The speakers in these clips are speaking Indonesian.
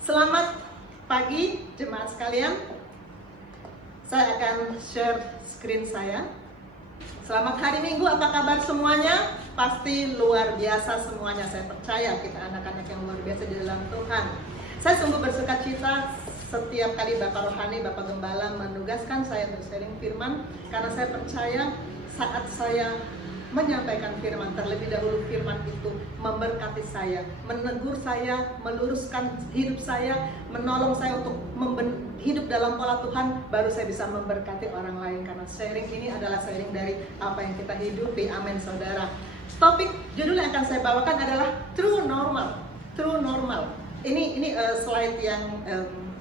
Selamat pagi jemaat sekalian. Saya akan share screen saya. Selamat hari Minggu, apa kabar semuanya? Pasti luar biasa semuanya. Saya percaya kita anak-anak yang luar biasa di dalam Tuhan. Saya sungguh bersuka cita setiap kali Bapak Rohani, Bapak Gembala menugaskan saya untuk sharing firman, karena saya percaya saat saya menyampaikan firman, terlebih dahulu firman itu memberkati saya, menegur saya, meluruskan hidup saya, menolong saya untuk hidup dalam pola Tuhan, baru saya bisa memberkati orang lain. Karena sharing ini adalah sharing dari apa yang kita hidupi. Amin saudara. Topik judul yang akan saya bawakan adalah True Normal. True Normal. Ini slide yang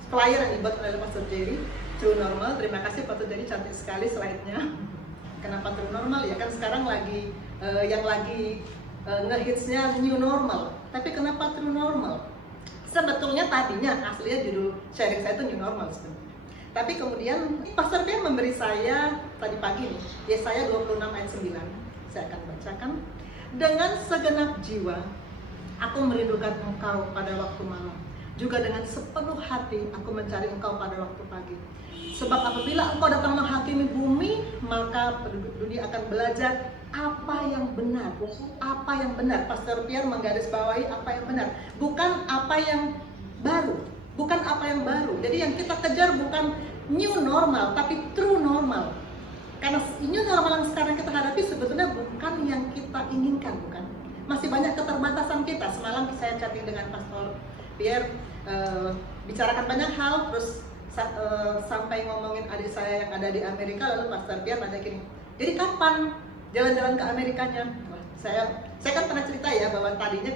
flyer yang dibuat oleh Pastor Jerry. True Normal. Terima kasih Pastor Jerry, cantik sekali slide-nya. Kenapa true normal ya, kan sekarang lagi yang lagi ngehitsnya new normal. Tapi kenapa true normal? Sebetulnya tadinya aslinya judul sharing saya itu new normal sebenarnya. Tapi kemudian Pastor Pia memberi saya tadi pagi nih, Yesaya 26 ayat 9. Saya akan bacakan. Dengan segenap jiwa aku merindukan engkau pada waktu malam, juga dengan sepenuh hati aku mencari engkau pada waktu pagi. Sebab apabila engkau datang menghakimi bumi, maka penduduk dunia akan belajar apa yang benar. Apa yang benar. Pastor Pierre menggarisbawahi apa yang benar, bukan apa yang baru. Bukan apa yang baru. Jadi yang kita kejar bukan new normal, tapi true normal. Karena new normal yang sekarang kita hadapi sebetulnya bukan yang kita inginkan, bukan. Masih banyak keterbatasan kita. Semalam saya chatting dengan Pastor Pierre, bicarakan banyak hal, terus sampai ngomongin adik saya yang ada di Amerika. Lalu Pastor Pierre nanya gini, jadi kapan jalan-jalan ke Amerikanya? Wah, saya kan pernah cerita ya bahwa tadinya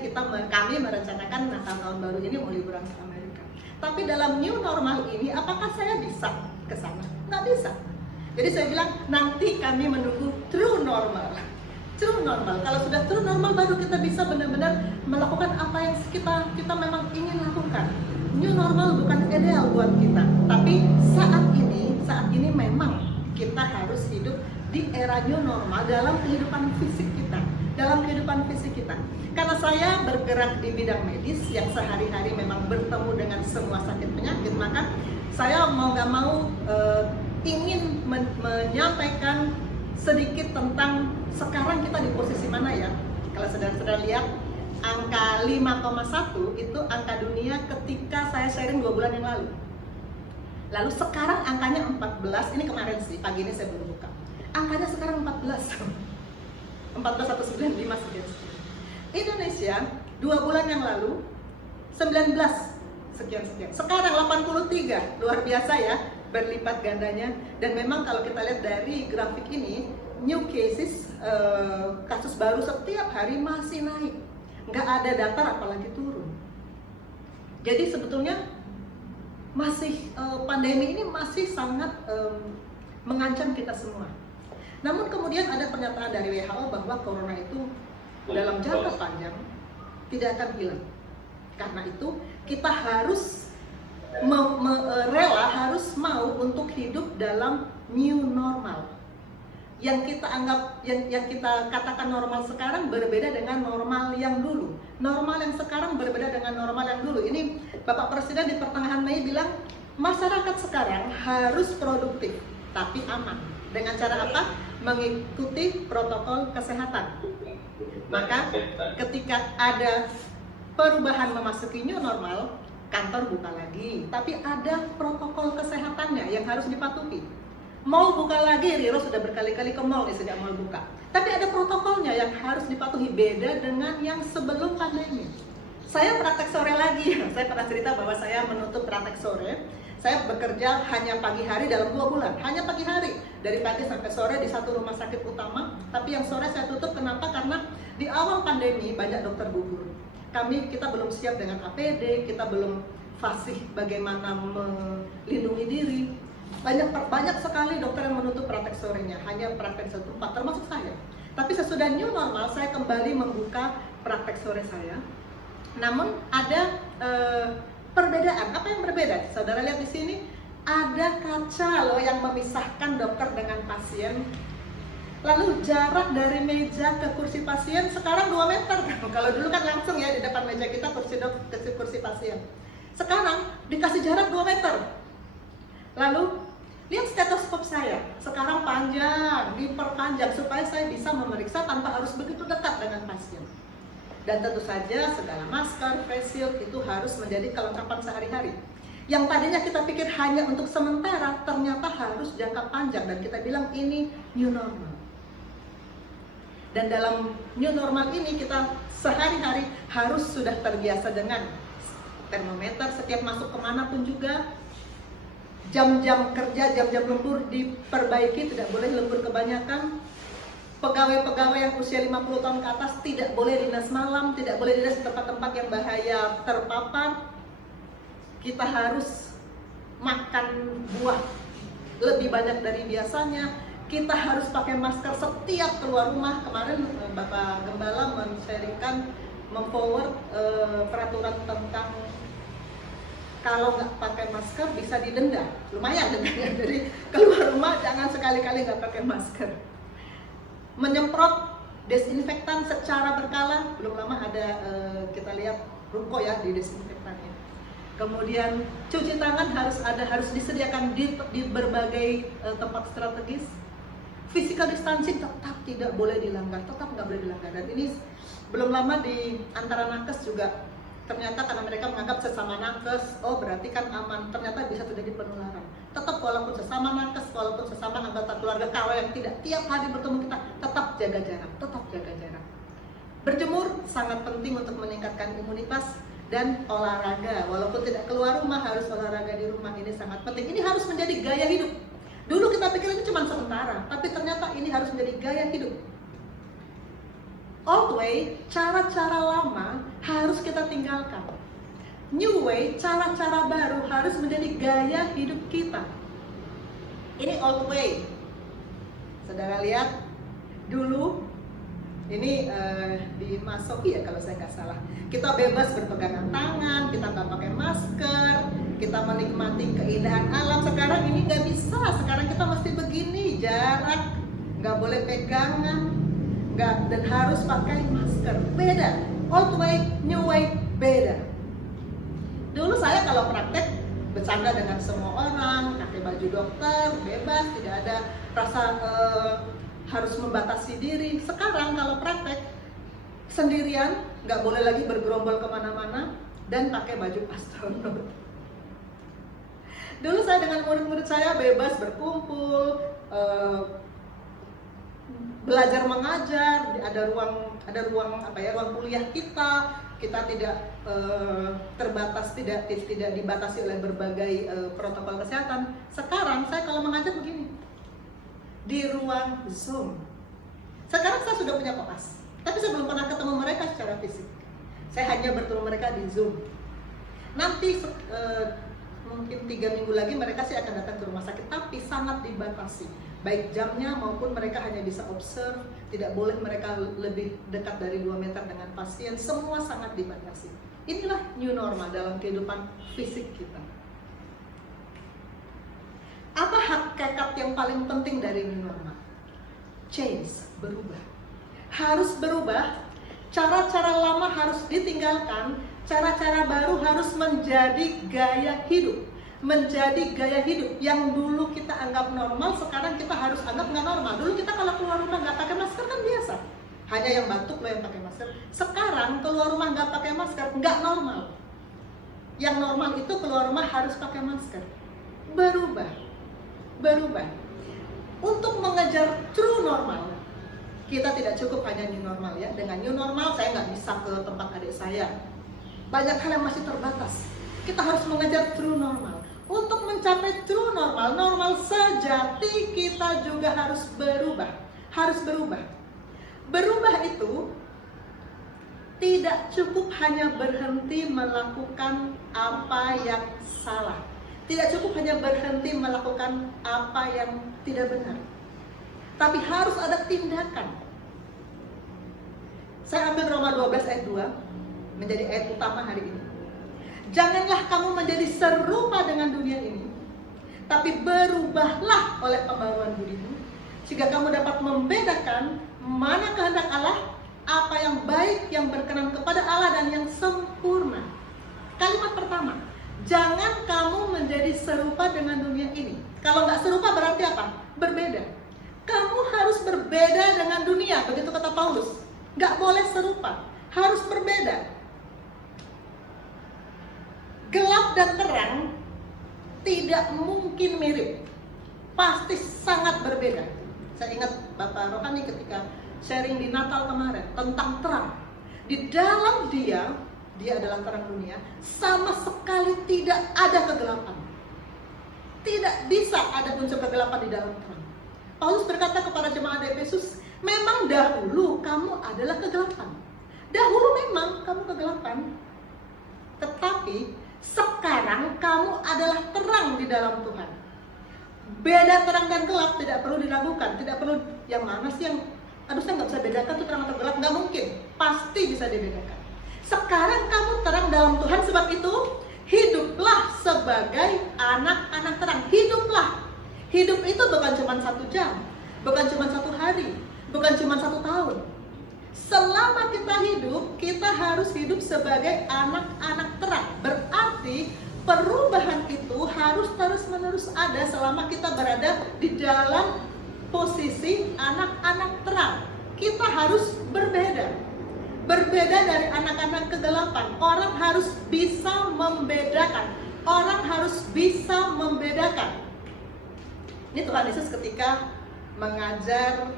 kami merencanakan Natal tahun baru ini mau liburan ke Amerika. Tapi dalam new normal ini, apakah saya bisa ke sana? Nggak bisa. Jadi saya bilang nanti kami menunggu true normal. True normal. Kalau sudah true normal baru kita bisa benar-benar melakukan apa yang kita memang ingin lakukan. New normal bukan ideal buat kita, tapi saat ini memang kita harus hidup di era new normal dalam kehidupan fisik kita, Karena saya bergerak di bidang medis yang sehari-hari memang bertemu dengan semua sakit penyakit, maka saya mau gak mau ingin menyampaikan sedikit tentang sekarang kita di posisi mana ya. Kalau saudara-saudara lihat angka 5,1 itu angka dunia ketika saya sharing 2 bulan yang lalu. Lalu sekarang angkanya 14, ini kemarin sih, pagi ini saya belum buka. Angkanya sekarang 14. 14,195 sekian. Indonesia 2 bulan yang lalu 19 sekian. Sekarang 83, luar biasa ya, berlipat gandanya. Dan memang kalau kita lihat dari grafik ini, new cases, kasus baru setiap hari masih naik. Nggak ada datar apalagi turun. Jadi sebetulnya masih pandemi ini masih sangat mengancam kita semua. Namun kemudian ada pernyataan dari WHO bahwa corona itu dalam jangka panjang tidak akan hilang. Karena itu kita harus rela, harus mau untuk hidup dalam new normal. Yang kita anggap, yang kita katakan normal sekarang berbeda dengan normal yang dulu. Normal yang sekarang berbeda dengan normal yang dulu. Ini Bapak Presiden di pertengahan Mei bilang, masyarakat sekarang harus produktif, tapi aman. Dengan cara apa? Mengikuti protokol kesehatan. Maka ketika ada perubahan memasuki new normal, kantor buka lagi, tapi ada protokol kesehatannya yang harus dipatuhi. Mall buka lagi, Riro sudah berkali-kali ke mall nih sejak mall buka. Tapi ada protokolnya yang harus dipatuhi, beda dengan yang sebelum pandemi. Saya praktek sore lagi, saya pernah cerita bahwa saya menutup praktek sore. Saya bekerja hanya pagi hari dalam 2 bulan, hanya pagi hari. Dari pagi sampai sore di satu rumah sakit utama, tapi yang sore saya tutup, kenapa? Karena di awal pandemi banyak dokter gugur. Kita belum siap dengan APD, kita belum fasih bagaimana melindungi diri. Banyak sekali dokter yang menutup praktek sorenya, hanya praktek 1 tempat, termasuk saya. Tapi sesudah new normal, saya kembali membuka praktek sore saya. Namun ada perbedaan. Apa yang berbeda? Saudara lihat di sini ada kaca loh yang memisahkan dokter dengan pasien. Lalu jarak dari meja ke kursi pasien sekarang 2 meter. Kalau dulu kan langsung ya di depan meja kita kursi pasien. Sekarang dikasih jarak 2 meter. Lalu lihat stetoskop saya, sekarang panjang, diperpanjang supaya saya bisa memeriksa tanpa harus begitu dekat dengan pasien. Dan tentu saja segala masker, face shield itu harus menjadi kelengkapan sehari-hari. Yang tadinya kita pikir hanya untuk sementara, ternyata harus jangka panjang, dan kita bilang ini new normal. Dan dalam new normal ini kita sehari-hari harus sudah terbiasa dengan termometer setiap masuk kemana pun juga. Jam-jam kerja, jam-jam lembur diperbaiki, tidak boleh lembur kebanyakan. Pegawai-pegawai yang usia 50 tahun ke atas tidak boleh dinas malam, tidak boleh dinas di tempat-tempat yang bahaya terpapar. Kita harus makan buah lebih banyak dari biasanya. Kita harus pakai masker setiap keluar rumah. Kemarin Bapak Gembala men-sharingkan, mem-forward peraturan tentang kalau nggak pakai masker bisa didenda, lumayan dendanya. Jadi keluar rumah jangan sekali-kali nggak pakai masker. Menyemprot desinfektan secara berkala, belum lama ada kita lihat ruko ya di desinfektannya. Kemudian cuci tangan harus disediakan di berbagai tempat strategis. Physical distancing tetap tidak boleh dilanggar, tetap nggak boleh dilanggar. Dan ini belum lama di antara nakes juga. Ternyata karena mereka menganggap sesama nakes, oh berarti kan aman, ternyata bisa terjadi penularan. Tetap walaupun sesama nakes, walaupun sesama anggota keluarga, kalau yang tidak tiap hari bertemu kita, tetap jaga jarak, tetap jaga jarak. Berjemur sangat penting untuk meningkatkan imunitas dan olahraga. Walaupun tidak keluar rumah, harus olahraga di rumah, ini sangat penting. Ini harus menjadi gaya hidup. Dulu kita pikir ini cuma sementara, tapi ternyata ini harus menjadi gaya hidup. Old way, cara-cara lama harus kita tinggalkan. New way, cara-cara baru harus menjadi gaya hidup kita. Ini old way. Saudara lihat, dulu ini di Masoki ya kalau saya nggak salah. Kita bebas berpegangan tangan, kita nggak pakai masker, kita menikmati keindahan alam. Sekarang ini nggak bisa. Sekarang kita mesti begini, jarak, nggak boleh pegangan. Dan harus pakai masker. Beda, old way, new way, beda. Dulu saya kalau praktek bercanda dengan semua orang, pakai baju dokter, bebas, tidak ada rasa harus membatasi diri. Sekarang kalau praktek sendirian, nggak boleh lagi bergerombol kemana-mana, dan pakai baju astronot. Dulu saya dengan murid-murid saya bebas berkumpul, belajar mengajar, ada ruang kuliah kita tidak terbatas, tidak dibatasi oleh berbagai protokol kesehatan. Sekarang saya kalau mengajar begini, di ruang Zoom. Sekarang saya sudah punya koas, tapi saya belum pernah ketemu mereka secara fisik. Saya hanya bertemu mereka di Zoom. Nanti mungkin 3 minggu lagi mereka sih akan datang ke rumah sakit, tapi sangat dibatasi. Baik jamnya maupun mereka hanya bisa observe, tidak boleh mereka lebih dekat dari 2 meter dengan pasien, semua sangat dibatasi. Inilah new normal dalam kehidupan fisik kita. Apa hakikat yang paling penting dari new normal? Change, berubah. Harus berubah, cara-cara lama harus ditinggalkan, cara-cara baru harus menjadi gaya hidup. Menjadi gaya hidup yang dulu kita anggap normal, sekarang kita harus anggap nggak normal. Dulu kita kalau keluar rumah nggak pakai masker kan biasa, hanya yang batuk loh yang pakai masker. Sekarang keluar rumah nggak pakai masker nggak normal. Yang normal itu keluar rumah harus pakai masker. Berubah. Untuk mengejar true normal, kita tidak cukup hanya new normal ya. Dengan new normal saya nggak bisa ke tempat adik saya. Banyak hal yang masih terbatas. Kita harus mengejar true normal. Untuk mencapai true normal, normal sejati, kita juga harus berubah. Berubah itu tidak cukup hanya berhenti melakukan apa yang salah. Tidak cukup hanya berhenti melakukan apa yang tidak benar. Tapi harus ada tindakan. Saya ambil Roma 12 ayat 2 menjadi ayat utama hari ini. Janganlah kamu menjadi serupa dengan dunia ini, tapi berubahlah oleh pembaruan budimu, sehingga kamu dapat membedakan mana kehendak Allah, apa yang baik, yang berkenan kepada Allah, dan yang sempurna. Kalimat pertama, Jangan kamu menjadi serupa dengan dunia ini. Kalau nggak serupa berarti apa? Berbeda. Kamu harus berbeda dengan dunia, begitu kata Paulus. Nggak boleh serupa, harus berbeda. Gelap dan terang tidak mungkin mirip, pasti sangat berbeda. Saya ingat Bapak Rohani ketika sharing di Natal kemarin tentang terang. Di dalam dia adalah terang dunia, sama sekali tidak ada kegelapan. Tidak bisa ada unsur kegelapan di dalam terang. Paulus berkata kepada jemaat di Efesus, memang dahulu kamu adalah kegelapan. Dahulu memang kamu kegelapan, tetapi sekarang kamu adalah terang di dalam Tuhan. Beda terang dan gelap tidak perlu diragukan, tidak perlu yang mana sih yang saya nggak bisa bedakan tuh terang atau gelap, nggak mungkin, pasti bisa dibedakan. Sekarang kamu terang dalam Tuhan, sebab itu hiduplah sebagai anak-anak terang. Hiduplah. Hidup itu bukan cuma 1 jam, bukan cuma 1 hari, bukan cuma 1 tahun. Selama kita hidup, kita harus hidup sebagai anak-anak terang. Berarti perubahan itu harus terus-menerus ada selama kita berada di dalam posisi anak-anak terang. Kita harus berbeda. Berbeda dari anak-anak kegelapan. Orang harus bisa membedakan. Orang harus bisa membedakan. Ini Tuhan Yesus ketika mengajar,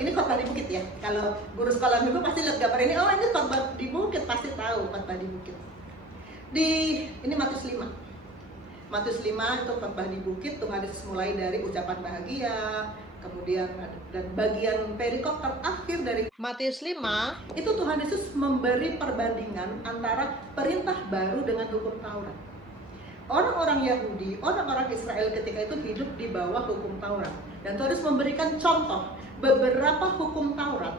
ini khotbah di bukit ya. Kalau guru sekolah minggu pasti lihat gambar ini, oh ini khotbah di bukit, pasti tahu khotbah di bukit. Ini Matius 5. Matius 5 itu khotbah di bukit. Tuhan Yesus mulai dari ucapan bahagia, kemudian dan bagian perikop terakhir dari Matius 5 itu Tuhan Yesus memberi perbandingan antara perintah baru dengan hukum Taurat. Orang-orang Yahudi, orang-orang Israel ketika itu hidup di bawah hukum Taurat, dan Tuhan Yesus memberikan contoh beberapa hukum Taurat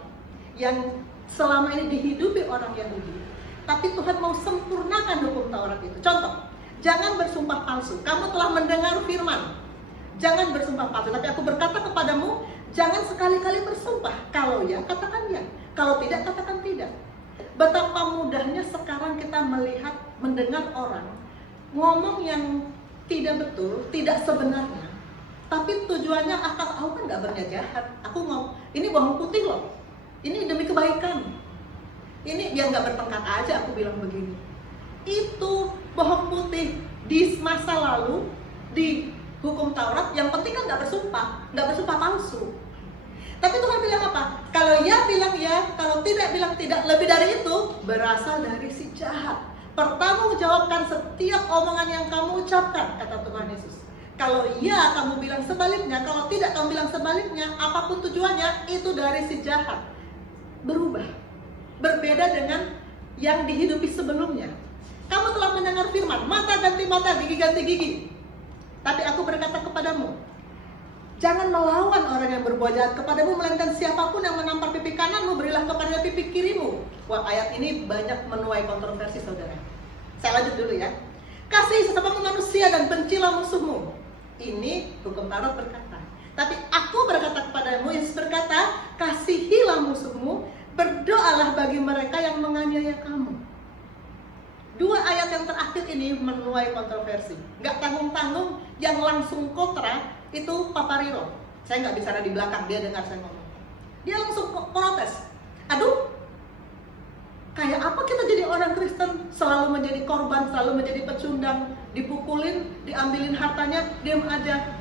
yang selama ini dihidupi orang Yahudi, tapi Tuhan mau sempurnakan hukum Taurat itu. Contoh, jangan bersumpah palsu. Kamu telah mendengar firman, jangan bersumpah palsu. Tapi aku berkata kepadamu, jangan sekali-kali bersumpah. Kalau ya, katakan ya. Kalau tidak, katakan tidak. Betapa mudahnya sekarang kita melihat, mendengar orang ngomong yang tidak betul, tidak sebenarnya. Tapi tujuannya, aku kan gak berniat jahat. Aku mau, ini bawang putih loh. Ini demi kebaikan. Ini biar gak bertengkar aja, aku bilang begini. Itu bawang putih di masa lalu, di hukum Taurat, yang penting kan nggak bersumpah palsu. Tapi Tuhan bilang apa? Kalau ya bilang ya, kalau tidak bilang tidak. Lebih dari itu berasal dari si jahat. Pertanggungjawabkan setiap omongan yang kamu ucapkan, kata Tuhan Yesus. Kalau ya kamu bilang sebaliknya, kalau tidak kamu bilang sebaliknya, apapun tujuannya, itu dari si jahat. Berubah, berbeda dengan yang dihidupi sebelumnya. Kamu telah mendengar firman, mata ganti mata, gigi ganti gigi. Tapi aku berkata kepadamu, jangan melawan orang yang berbuat jahat kepadamu, melainkan siapapun yang menampar pipi kananmu, berilah kepada pipi kirimu. Wah, ayat ini banyak menuai kontroversi, saudara. Saya lanjut dulu ya. Kasih sesama manusia dan bencilah musuhmu. Ini hukum Taurat berkata. Tapi aku berkata kepadamu, Yesus berkata, kasihilah musuhmu, berdoalah bagi mereka yang menganiaya kamu. 2 ayat yang terakhir ini menuai kontroversi. Gak tanggung-tanggung, yang langsung kontra itu Papa Riro. Saya nggak bicara di belakang, dia dengar saya ngomong. Dia langsung protes. Aduh, kayak apa kita jadi orang Kristen selalu menjadi korban, selalu menjadi pecundang, dipukulin, diambilin hartanya, diam aja.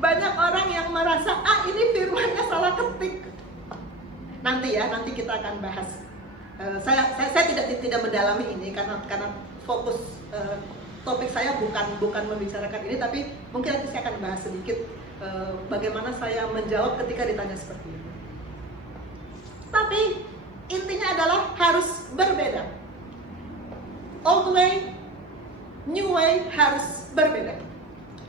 Banyak orang yang merasa, ini firmannya salah ketik. Nanti kita akan bahas. Saya tidak mendalami ini karena fokus topik saya bukan membicarakan ini, tapi mungkin nanti saya akan bahas sedikit bagaimana saya menjawab ketika ditanya seperti itu. Tapi intinya adalah harus berbeda. Old way, new way harus berbeda.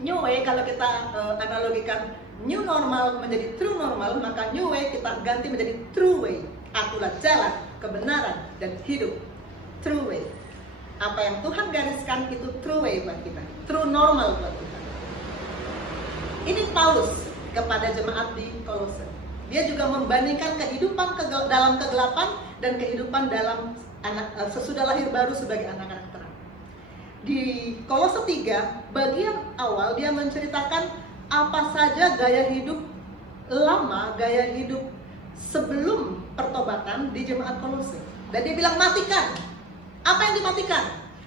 New way kalau kita analogikan new normal menjadi true normal, maka new way kita ganti menjadi true way. Akulah jalan, kebenaran, dan hidup. True way. Apa yang Tuhan gariskan itu true way buat kita, true normal buat kita. Ini Paulus kepada jemaat di Kolose. Dia juga membandingkan kehidupan dalam kegelapan dan kehidupan dalam sesudah lahir baru sebagai anak-anak terang. di Kolose 3 bagian awal dia menceritakan apa saja gaya hidup lama, gaya hidup sebelum pertobatan di jemaat Kolose. Dan dia bilang matikan. Apa yang dimatikan?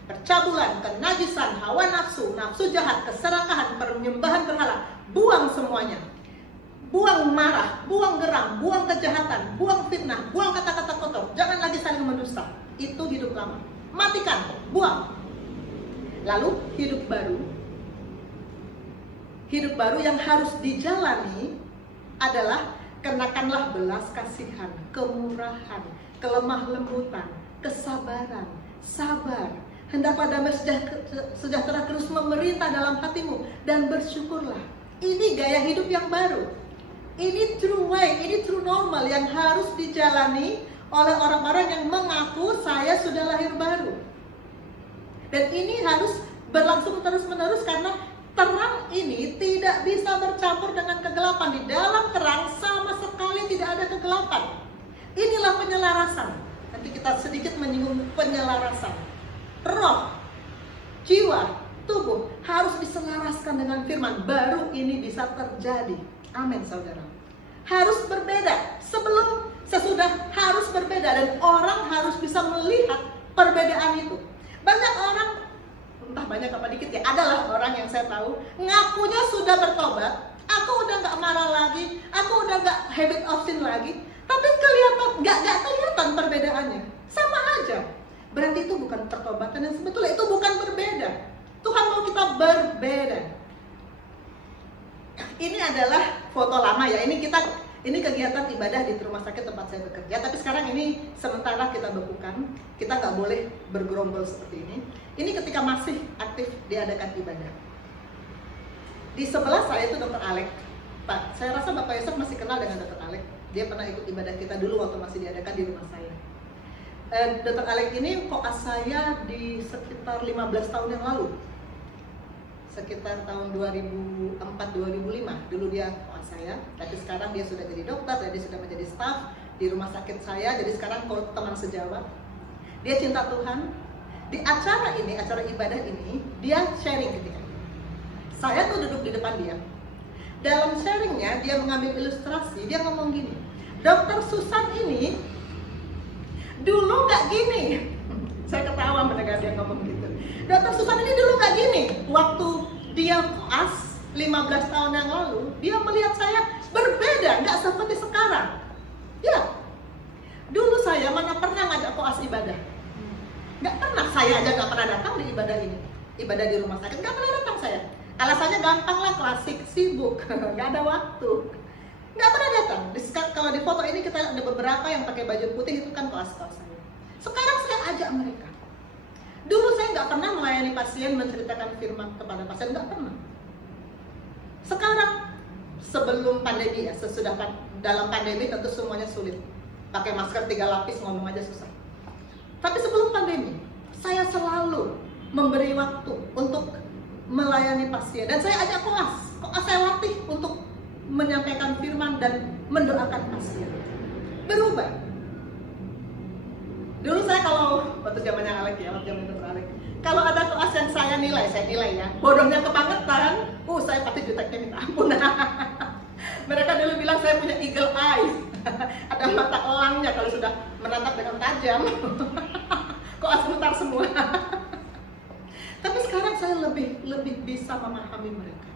Percabulan, kenajisan, hawa nafsu, nafsu jahat, keserakahan, penyembahan berhala. Buang semuanya. Buang marah, buang geram, buang kejahatan, buang fitnah, buang kata-kata kotor. Jangan lagi saling mendusta. Itu hidup lama. Matikan, buang. Lalu hidup baru. Hidup baru yang harus dijalani adalah kenakanlah belas kasihan, kemurahan, kelemah lembutan, kesabaran, sabar. Hendaklah damai sejahtera terus memerintah dalam hatimu dan bersyukurlah. Ini gaya hidup yang baru. Ini true way, ini true normal yang harus dijalani oleh orang-orang yang mengaku saya sudah lahir baru. Dan ini harus berlangsung terus-menerus karena terang ini tidak bisa bercampur dengan kegelapan. Di dalam terang sama sekali tidak ada kegelapan. Inilah penyelarasan. Nanti kita sedikit menyinggung penyelarasan. Roh, jiwa, tubuh harus diselaraskan dengan firman. Baru ini bisa terjadi. Amin saudara. Harus berbeda. Sebelum, sesudah harus berbeda. Dan orang harus bisa melihat perbedaan itu. Banyak orang, entah banyak apa dikit ya, adalah orang yang saya tahu ngakunya sudah bertobat. Aku udah gak marah lagi, aku udah gak habit of sin lagi. Tapi kelihatan, gak kelihatan perbedaannya. Sama aja. Berarti itu bukan pertobatan yang sebetulnya, itu bukan berbeda. Tuhan mau kita berbeda. Ini adalah foto lama ya. Ini kegiatan ibadah di rumah sakit tempat saya bekerja. Tapi sekarang ini sementara kita bekukan. Kita nggak boleh bergerombol seperti ini. Ini ketika masih aktif diadakan ibadah. Di sebelah saya itu Dr. Alek. Pak, saya rasa Bapak Yosef masih kenal dengan Dr. Alek. Dia pernah ikut ibadah kita dulu waktu masih diadakan di rumah saya. Dr. Alek ini koas saya di sekitar 15 tahun yang lalu. Sekitar tahun 2004-2005 dulu dia koas saya. Tapi sekarang dia sudah jadi dokter dan dia sudah menjadi staf di rumah sakit saya. Jadi sekarang teman sejawat. Dia cinta Tuhan. Di acara ini, acara ibadah ini, dia sharing ketika itu. Saya tuh duduk di depan dia. Dalam sharingnya dia mengambil ilustrasi. Dia ngomong gini, Dokter Susan ini dulu nggak gini. Saya ketawa mendengar dia ngomong gitu. Dokter Susan ini dulu nggak gini. Waktu dia koas 15 tahun yang lalu, dia melihat saya berbeda, nggak seperti sekarang. Ya, dulu saya mana pernah ngajak koas ibadah. Nggak pernah, saya aja nggak pernah datang di ibadah ini. Ibadah di rumah sakit, nggak pernah datang saya. Alasannya gampang lah, klasik, sibuk, nggak ada waktu. Nggak pernah datang. Kalau di foto ini kita ada beberapa yang pakai baju putih, itu kan koas-koas saya. Sekarang saya ajak mereka. Dulu saya nggak pernah melayani pasien menceritakan firman kepada pasien, nggak pernah. Sekarang sebelum pandemi ya, sesudah dalam pandemi tentu semuanya sulit. Pakai masker 3 lapis ngomong aja susah. Tapi sebelum pandemi, saya selalu memberi waktu untuk melayani pasien dan saya ajak koas saya latih untuk menyampaikan firman dan mendoakan pasien. Berubah. Dulu saya kalau waktu zamannya Alek ya, waktu zaman Dr. Alek, kalau ada koas yang saya nilai ya, bodohnya kebangetan, saya pasti juteknya minta ampun. Mereka dulu bilang saya punya eagle eyes, ada mata elangnya kalau sudah menatap dengan tajam. Koas mutar semua. Tapi sekarang saya lebih bisa memahami mereka.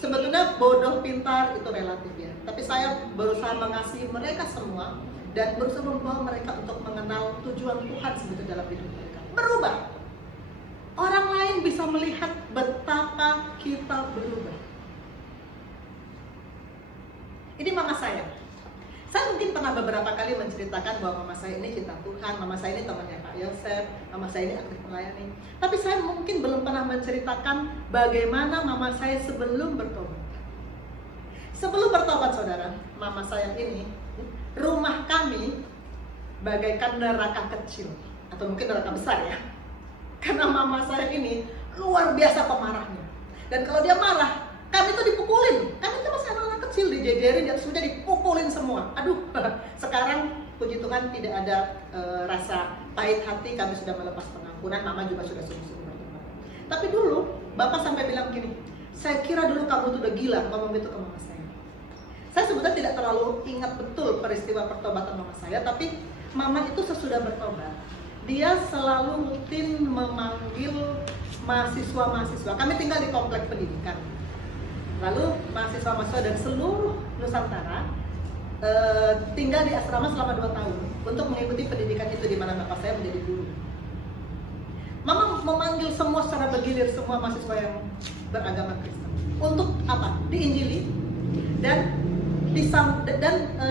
Sebetulnya bodoh pintar itu relatif ya, tapi saya berusaha mengasihi mereka semua dan berusaha membawa mereka untuk mengenal tujuan Tuhan sebetulnya dalam hidup mereka. Berubah. Orang lain bisa melihat betapa kita berubah. Ini mama saya. Saya mungkin pernah beberapa kali menceritakan bahwa mama saya ini cinta Tuhan, mama saya ini temannya Pak Yosef, mama saya ini aktif melayani. Tapi saya mungkin belum pernah menceritakan bagaimana mama saya sebelum bertobat. Sebelum bertobat saudara, mama saya ini, rumah kami bagaikan neraka kecil, atau mungkin neraka besar ya. Karena mama saya ini luar biasa pemarahnya. Dan kalau dia marah, kami tuh dipukulin. Kami tuh masih anak-anak kecil, dijejerin, sudah dipukulin semua. Aduh, sekarang puji Tuhan tidak ada rasa pahit hati, kami sudah melepas pengampunan, mama juga sudah sungguh-sungguh bertobat. Tapi dulu Bapak sampai bilang gini, saya kira dulu kamu tuh udah gila ngomong gitu ke mama saya. Saya sebetulnya tidak terlalu ingat betul peristiwa pertobatan mama saya, tapi mama itu sesudah bertobat, dia selalu rutin memanggil mahasiswa-mahasiswa. Kami tinggal di komplek pendidikan. Lalu mahasiswa-mahasiswa dari seluruh Nusantara tinggal di asrama selama 2 tahun untuk mengikuti pendidikan itu di mana bapak saya menjadi guru. Mama memanggil semua secara bergilir, semua mahasiswa yang beragama Kristen. Untuk apa? Diinjili dan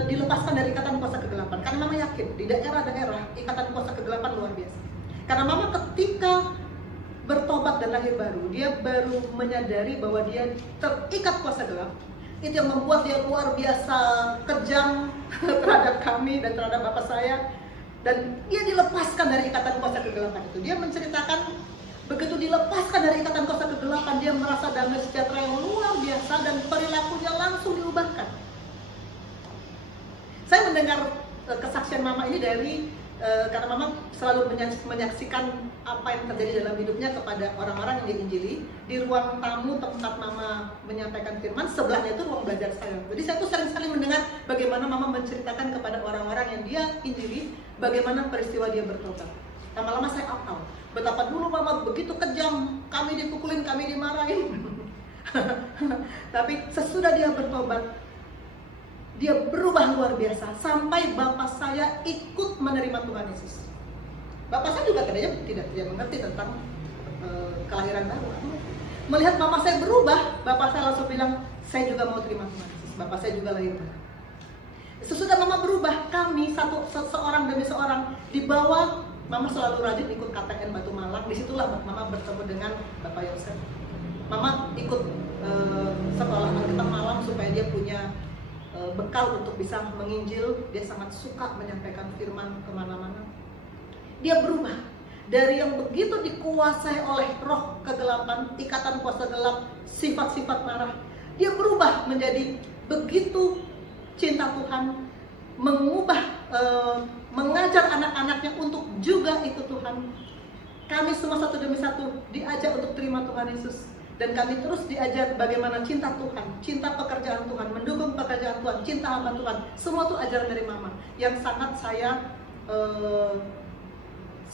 dilepaskan dari ikatan kuasa kegelapan. Karena mama yakin di daerah-daerah ikatan kuasa kegelapan luar biasa. Karena mama ketika bertobat dan lahir baru, dia baru menyadari bahwa dia terikat kuasa gelap. Itu yang membuat dia luar biasa kejam terhadap kami dan terhadap bapak saya. Dan dia dilepaskan dari ikatan kuasa kegelapan itu. Dia menceritakan begitu dilepaskan dari ikatan kuasa kegelapan, dia merasa damai sejahtera yang luar biasa dan perilakunya langsung diubahkan. Saya mendengar kesaksian mama ini dari karena mama selalu menyaksikan apa yang terjadi dalam hidupnya kepada orang-orang yang diinjili. Di ruang tamu tempat mama menyampaikan firman, sebelahnya itu ruang belajar saya. Jadi saya tuh sering sekali mendengar bagaimana mama menceritakan kepada orang-orang yang dia injili, bagaimana peristiwa dia bertobat. Lama-lama saya hafal betapa dulu mama begitu kejam, kami dipukulin, kami dimarahin. Tapi sesudah dia bertobat, dia berubah luar biasa sampai bapak saya ikut menerima Tuhan Yesus. Bapak saya juga tidak mengerti tentang kelahiran baru. Melihat mama saya berubah, bapak saya langsung bilang, saya juga mau terima Tuhan Yesus. Bapak saya juga lahir baru. Sesudah mama berubah, kami seorang demi seorang dibawa. Mama selalu rajin ikut KTN Batu Malang. Disitulah mama bertemu dengan Bapak Yosef. Mama ikut sekolah Alkitab malam supaya dia punya bekal untuk bisa menginjil. Dia sangat suka menyampaikan firman kemana-mana. Dia berubah dari yang begitu dikuasai oleh roh kegelapan, ikatan kuasa gelap, sifat-sifat marah. Dia berubah menjadi begitu cinta Tuhan, mengajar anak-anaknya untuk juga ikut Tuhan. Kami semua satu demi satu diajak untuk terima Tuhan Yesus. Dan kami terus diajar bagaimana cinta Tuhan, cinta pekerjaan Tuhan, mendukung pekerjaan Tuhan, cinta hamba Tuhan. Semua itu ajaran dari mama yang sangat saya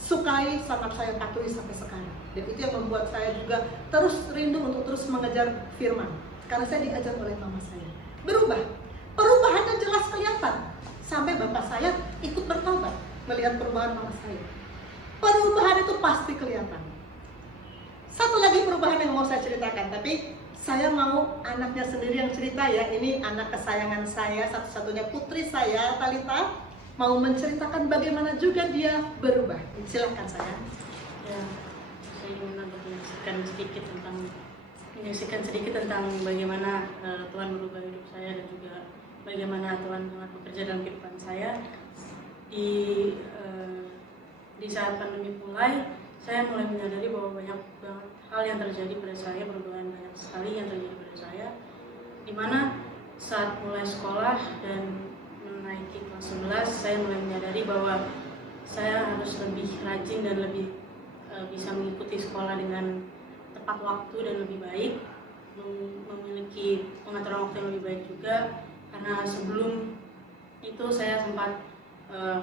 sukai, sangat saya patuhi sampai sekarang. Dan itu yang membuat saya juga terus rindu untuk terus mengejar firman. Karena saya diajar oleh mama saya. Berubah, perubahannya jelas kelihatan. Sampai bapak saya ikut bertobat melihat perubahan mama saya. Perubahan itu pasti kelihatan. Satu lagi perubahan yang mau saya ceritakan, tapi saya mau anaknya sendiri yang cerita ya. Ini anak kesayangan saya, satu-satunya putri saya, Talita, mau menceritakan bagaimana juga dia berubah. Silakan sayang. Ya, saya ingin menyaksikan sedikit tentang bagaimana Tuhan merubah hidup saya dan juga bagaimana Tuhan sangat bekerja dalam kehidupan saya. Di saat pandemi mulai, saya mulai menyadari bahwa banyak banget hal yang terjadi pada saya, perubahan banyak sekali yang terjadi pada saya, dimana saat mulai sekolah dan menaiki kelas 11, saya mulai menyadari bahwa saya harus lebih rajin dan lebih bisa mengikuti sekolah dengan tepat waktu dan lebih baik, memiliki pengaturan waktu yang lebih baik juga, karena sebelum itu saya sempat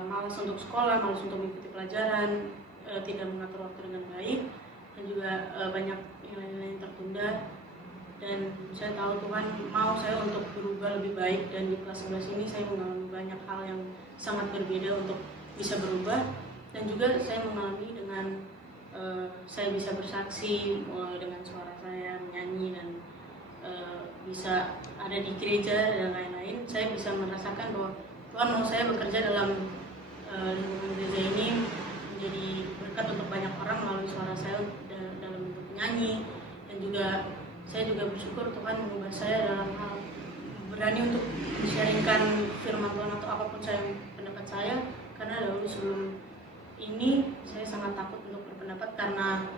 malas untuk sekolah, malas untuk mengikuti pelajaran, tidak mengatur waktu dengan baik, dan juga banyak nilai-nilai yang tertunda. Dan saya tahu Tuhan mau saya untuk berubah lebih baik, dan di kelas 11 ini saya mengalami banyak hal yang sangat berbeda untuk bisa berubah. Dan juga saya mengalami dengan saya bisa bersaksi dengan suara saya, menyanyi, dan bisa ada di gereja dan lain-lain. Saya bisa merasakan bahwa Tuhan mau saya bekerja dalam lingkungan gereja ini menjadi berkat untuk banyak orang melalui suara saya dalam bentuk menyanyi. Dan juga saya juga bersyukur Tuhan mengubah saya dalam hal berani untuk sharingkan firman Tuhan atau apapun pendapat saya, karena dahulu sebelum ini saya sangat takut untuk berpendapat, karena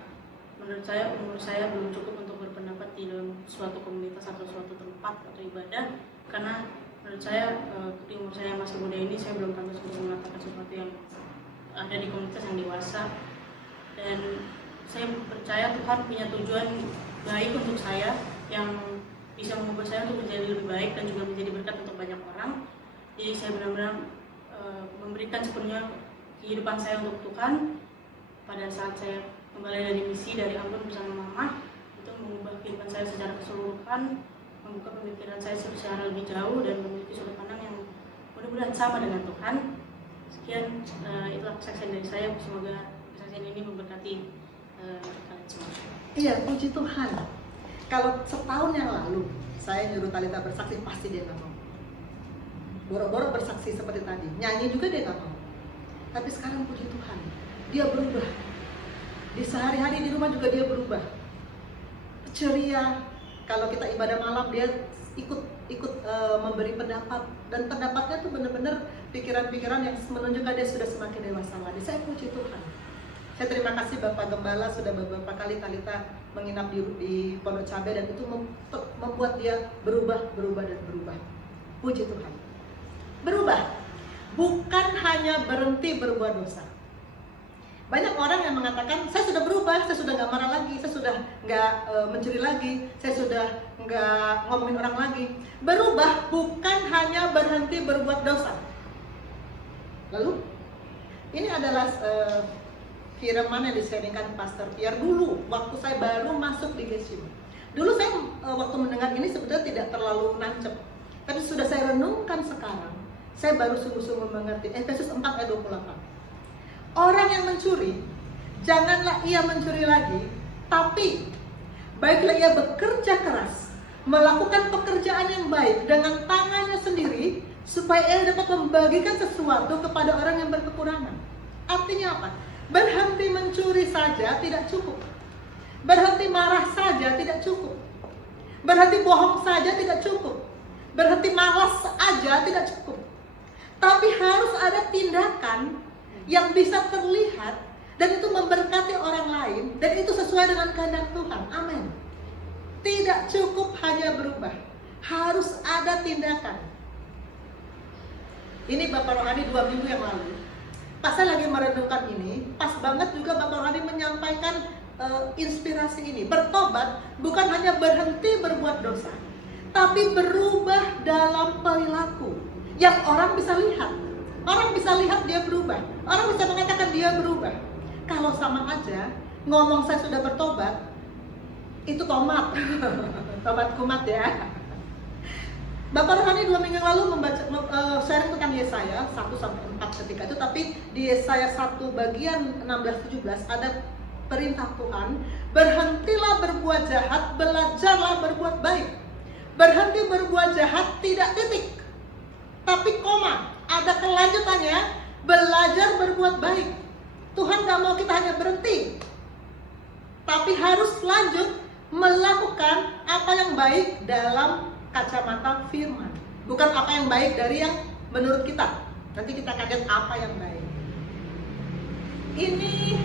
menurut saya umur saya belum cukup untuk berpendapat di dalam suatu komunitas atau suatu tempat atau ibadah, karena menurut saya di umur saya yang masih muda ini saya belum pantas untuk mengatakan sesuatu yang ada di komunitas yang dewasa. Dan saya percaya Tuhan punya tujuan baik untuk saya yang bisa mengubah saya untuk menjadi lebih baik dan juga menjadi berkat untuk banyak orang. Jadi saya benar-benar memberikan sepenuhnya kehidupan saya untuk Tuhan. Pada saat saya kembali dari misi dari Ambon bersama Mama, itu mengubah kehidupan saya secara keseluruhan, membuka pemikiran saya secara lebih jauh dan memiliki sudut pandang yang mudah-mudahan sama dengan Tuhan. Sekian, itulah kesaksian dari saya. Semoga kesaksian ini memberkati kalian semua. Iya, puji Tuhan. Kalau setahun yang lalu saya nyuruh Talita bersaksi, pasti dia nggak mau. Boro-boro bersaksi seperti tadi, nyanyi juga dia nggak mau. Tapi sekarang puji Tuhan, dia berubah. Di sehari-hari di rumah juga dia berubah. Ceria. Kalau kita ibadah malam dia ikut memberi pendapat, dan pendapatnya tuh benar-benar pikiran-pikiran yang menunjukkan dia sudah semakin dewasa lagi. Saya puji Tuhan. Saya terima kasih Bapak Gembala sudah beberapa kali Talita menginap di Pondok Cabai, dan itu membuat dia berubah. Puji Tuhan. Berubah. Bukan hanya berhenti berbuat dosa. Banyak orang yang mengatakan, saya sudah berubah, saya sudah nggak marah lagi, saya sudah nggak mencuri lagi, saya sudah nggak ngomongin orang lagi. Berubah bukan hanya berhenti berbuat dosa. Lalu, ini adalah firman yang disampaikan Pastor Pierre dulu, waktu saya baru masuk di GSIM. Dulu saya waktu mendengar ini sebetulnya tidak terlalu nancep, tapi sudah saya renungkan sekarang, saya baru sungguh-sungguh mengerti. Efesus 4 ayat 28. Orang yang mencuri, janganlah ia mencuri lagi, tapi baiklah ia bekerja keras, melakukan pekerjaan yang baik dengan tangannya sendiri, supaya ia dapat membagikan sesuatu kepada orang yang berkekurangan. Artinya apa? Berhenti mencuri saja tidak cukup. Berhenti marah saja tidak cukup. Berhenti bohong saja tidak cukup. Berhenti malas aja tidak cukup. Tapi harus ada tindakan yang bisa terlihat, dan itu memberkati orang lain, dan itu sesuai dengan kehendak Tuhan. Amin. Tidak cukup hanya berubah, harus ada tindakan. Ini Bapak Rohani 2 minggu yang lalu, pas saya lagi merenungkan ini, pas banget juga Bapak Rohani menyampaikan inspirasi ini. Bertobat bukan hanya berhenti berbuat dosa, tapi berubah dalam perilaku yang orang bisa lihat. Orang bisa lihat dia berubah, orang bisa mengatakan dia berubah. Kalau sama aja ngomong saya sudah bertobat, itu tomat. Tomat kumat ya. Bapak Rohani 2 minggu lalu membaca sharing tentang Yesaya 1-4 ketika itu, tapi di Yesaya 1 bagian 16-17 ada perintah Tuhan, berhentilah berbuat jahat, belajarlah berbuat baik. Berhenti berbuat jahat tidak titik, tapi koma, ada kelanjutannya, belajar berbuat baik. Tuhan gak mau kita hanya berhenti, tapi harus lanjut melakukan apa yang baik dalam kacamata firman, bukan apa yang baik dari yang menurut kita. Nanti kita akan lihat apa yang baik. Ini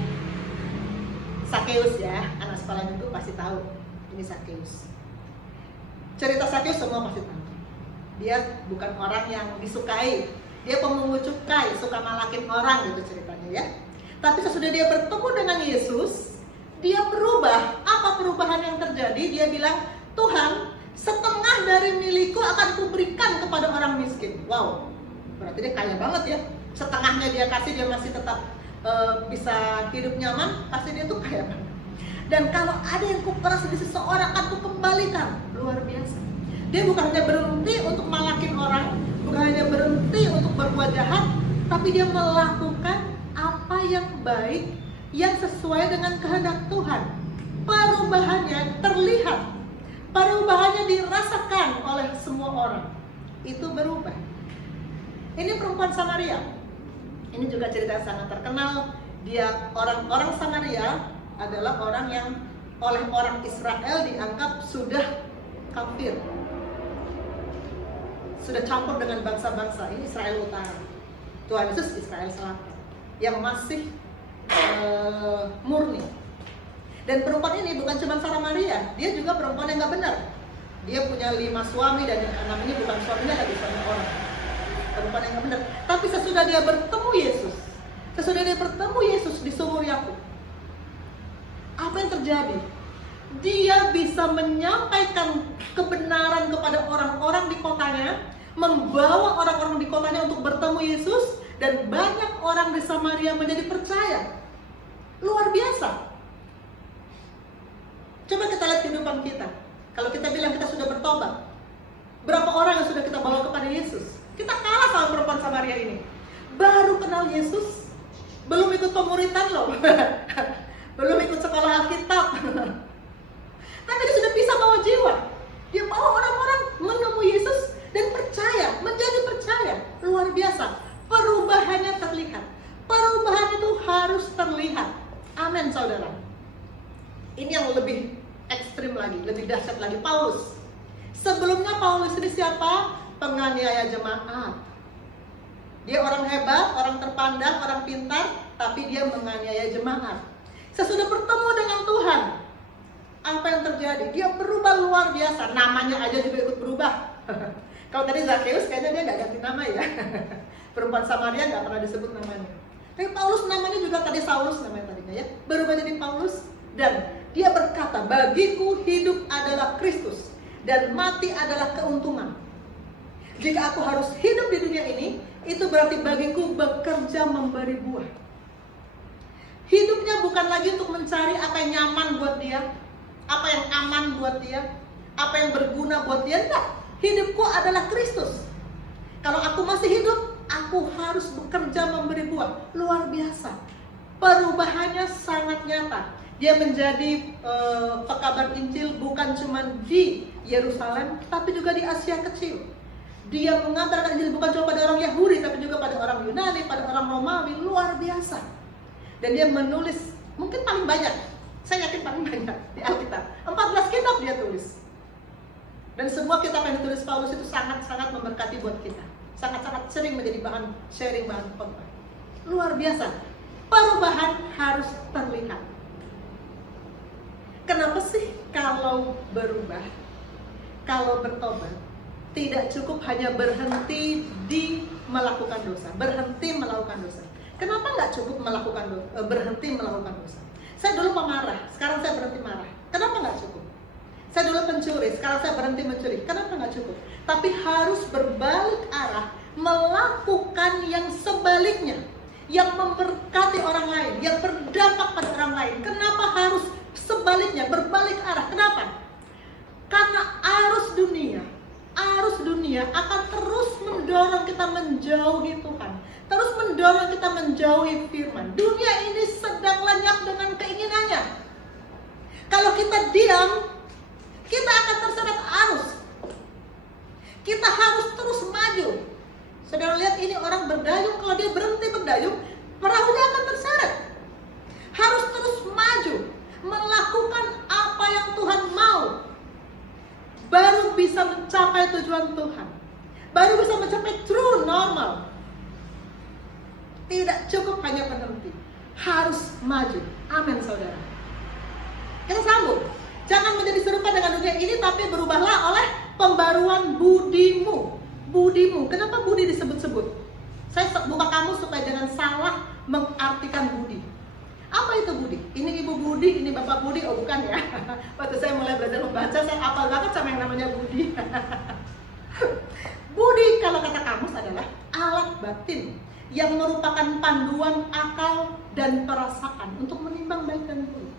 Sakeus ya, anak sekolah itu pasti tahu. Ini Sakeus. Cerita Sakeus semua pasti tahu. Dia bukan orang yang disukai, dia pemungut cukai, suka malakin orang gitu ceritanya ya. Tapi sesudah dia bertemu dengan Yesus, dia berubah. Apa perubahan yang terjadi? Dia bilang, Tuhan, setengah dari milikku akan kuberikan kepada orang miskin. Wow, berarti dia kaya banget ya. Setengahnya dia kasih, dia masih tetap bisa hidup nyaman, pasti dia tuh kaya banget. Dan kalau ada yang kuperas di seseorang, akan kukembalikan. Luar biasa. Dia bukan hanya berhenti untuk malakin orang, bukan hanya berhenti untuk berbuat jahat, tapi dia melakukan apa yang baik, yang sesuai dengan kehendak Tuhan. Perubahannya terlihat, perubahannya dirasakan oleh semua orang. Itu berubah. Ini perempuan Samaria. Ini juga cerita sangat terkenal. Dia orang Samaria adalah orang yang oleh orang Israel dianggap sudah kafir, sudah campur dengan bangsa-bangsa. Ini Israel Utara, Tuhan Yesus Israel Selatan yang masih murni. Dan perempuan ini bukan cuma Samaria, dia juga perempuan yang gak benar. Dia punya 5 suami dan yang 6 ini bukan suaminya, lagi suami orang. Perempuan yang gak benar. Tapi sesudah dia bertemu Yesus di sumur Yakub, terjadi? Dia bisa menyampaikan kebenaran kepada orang-orang di kotanya, membawa orang-orang di kotanya untuk bertemu Yesus, dan banyak orang di Samaria menjadi percaya. Luar biasa. Coba kita lihat kehidupan kita. Kalau kita bilang kita sudah bertobat, berapa orang yang sudah kita bawa kepada Yesus? Kita kalah sama perempuan Samaria ini. Baru kenal Yesus, belum ikut pemuritan loh. Belum ikut sekolah Alkitab. Tapi dia sudah bisa bawa jiwa. Dia bawa orang-orang menemui Yesus dan percaya, menjadi percaya. Luar biasa. Perubahannya terlihat. Perubahan itu harus terlihat. Amin, saudara. Ini yang lebih ekstrim lagi, lebih dahsyat lagi. Paulus. Sebelumnya Paulus ini siapa? Penganiaya jemaat. Dia orang hebat, orang terpandang, orang pintar, tapi dia menganiaya jemaat. Sesudah bertemu dengan Tuhan, apa yang terjadi? Dia berubah luar biasa. Namanya aja juga ikut berubah. Kalau tadi Zakheus kayaknya dia nggak ganti nama ya. Perempuan Samaria nggak pernah disebut namanya. Tapi Paulus namanya juga tadi Saulus namanya tadinya ya. Berubah jadi Paulus, dan dia berkata, bagiku hidup adalah Kristus dan mati adalah keuntungan. Jika aku harus hidup di dunia ini, itu berarti bagiku bekerja memberi buah. Hidupnya bukan lagi untuk mencari apa yang nyaman buat dia, apa yang aman buat dia, apa yang berguna buat dia. Enggak. Hidupku adalah Kristus. Kalau aku masih hidup, aku harus bekerja memberi buah. Luar biasa. Perubahannya sangat nyata. Dia menjadi pekabar Injil bukan cuma di Yerusalem, tapi juga di Asia Kecil. Dia mengantarkan Injil bukan cuma pada orang Yahudi, tapi juga pada orang Yunani, pada orang Romawi. Luar biasa. Dan dia menulis, mungkin paling banyak, saya yakin paling banyak di Alkitab. 14 kitab dia tulis. Dan semua kitab yang ditulis Paulus itu sangat-sangat memberkati buat kita. Sangat-sangat sering menjadi bahan sharing, bahan khotbah. Luar biasa. Perubahan harus terlihat. Kenapa sih kalau berubah, kalau bertobat, tidak cukup hanya berhenti di melakukan dosa, berhenti melakukan dosa? Kenapa nggak cukup berhenti melakukan dosa? Saya dulu pemarah, sekarang saya berhenti marah. Kenapa nggak cukup? Saya dulu pencuri, sekarang saya berhenti mencuri. Kenapa nggak cukup? Tapi harus berbalik arah, melakukan yang sebaliknya, yang memberkati orang lain, yang berdampak pada orang lain. Kenapa harus sebaliknya, berbalik arah? Kenapa? Karena arus dunia akan terus mendorong kita menjauhi Tuhan, terus mendorong kita menjauhi firman. Dunia ini sedang lenyap dengan keinginannya. Kalau kita diam, kita akan terseret arus. Kita harus terus maju. Saudara lihat ini orang berdayung, kalau dia berhenti berdayung, perahunya akan terseret. Harus terus maju, melakukan apa yang Tuhan mau. Baru bisa mencapai tujuan Tuhan. Baru bisa mencapai true normal. Tidak cukup hanya berhenti, harus maju. Amin, saudara. Kita sambung. Jangan menjadi serupa dengan dunia ini, tapi berubahlah oleh pembaruan budimu. Budimu. Kenapa budi disebut-sebut? Saya buka kamus supaya jangan salah mengartikan budi. Apa itu budi? Ini ibu budi, ini bapak budi. Oh bukan ya. Waktu saya mulai belajar membaca, saya hafal banget sama yang namanya budi. Budi kalau kata kamus adalah alat batin yang merupakan panduan akal dan perasaan untuk menimbang baik dan buruk.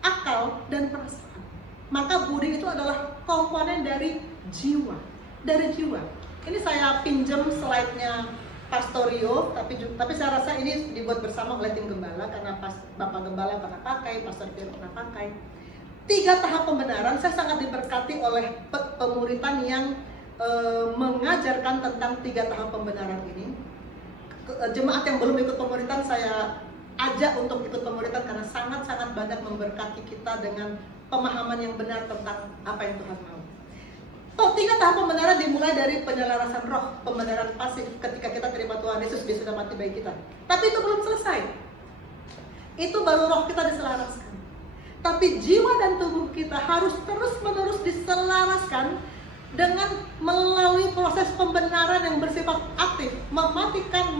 Akal dan perasaan. Maka budi itu adalah komponen dari jiwa. Dari jiwa. Ini saya pinjam slide-nya Pastorio, tapi saya rasa ini dibuat bersama oleh tim gembala karena Bapak Gembala pernah pakai, Pastor Pierre pernah pakai. 3 tahap pembenaran. Saya sangat diberkati oleh pemuritan yang mengajarkan tentang 3 tahap pembenaran ini. Jemaat yang belum ikut pemuritan saya ajak untuk ikut pemuritan karena sangat-sangat banyak memberkati kita dengan pemahaman yang benar tentang apa yang Tuhan mau. 3 tahap pembenaran dimulai dari penyelarasan roh, pembenaran pasif ketika kita terima Tuhan Yesus, dia sudah mati bagi kita. Tapi itu belum selesai. Itu baru roh kita diselaraskan. Tapi jiwa dan tubuh kita harus terus-menerus diselaraskan dengan melalui proses pembenaran yang bersifat aktif, mematikan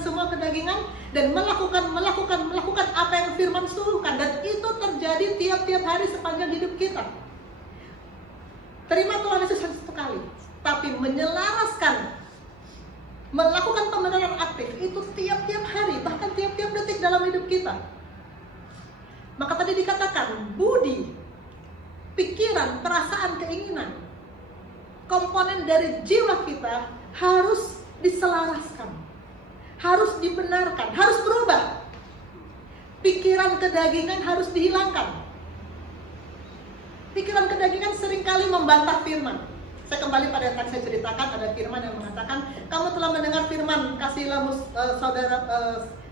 semua kedagingan dan melakukan apa yang firman suruhkan, dan itu terjadi tiap-tiap hari sepanjang hidup kita. Terima Tuhan Yesus satu kali, tapi menyelaraskan, melakukan pembenaran aktif itu tiap-tiap hari, bahkan tiap-tiap detik dalam hidup kita. Maka tadi dikatakan budi, pikiran, perasaan, keinginan, komponen dari jiwa kita harus diselaraskan, harus dibenarkan, harus berubah. Pikiran kedagingan harus dihilangkan. Pikiran kedagingan seringkali membantah firman. Saya kembali pada yang tadi saya ceritakan, ada firman yang mengatakan, kamu telah mendengar firman, kasihlah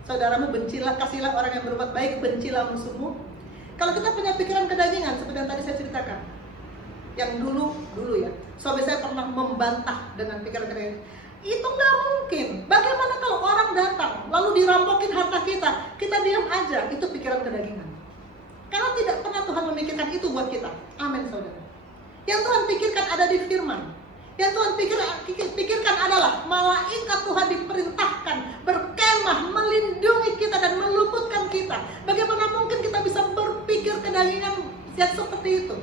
saudaramu, bencilah, kasihlah orang yang berbuat baik, bencilah musuhmu. Kalau kita punya pikiran kedagingan, seperti yang tadi saya ceritakan, yang dulu ya, suami saya pernah membantah dengan pikiran kedagingan, itu nggak mungkin. Bagaimana kalau orang datang lalu dirampokin harta kita diam aja? Itu pikiran kedagingan. Karena tidak pernah Tuhan memikirkan itu buat kita. Amin, saudara. Yang Tuhan pikirkan ada di firman. Yang Tuhan pikirkan adalah malaikat Tuhan diperintahkan berkemah, melindungi kita dan meluputkan kita. Bagaimana mungkin kita bisa berpikir kedagingan yang seperti itu?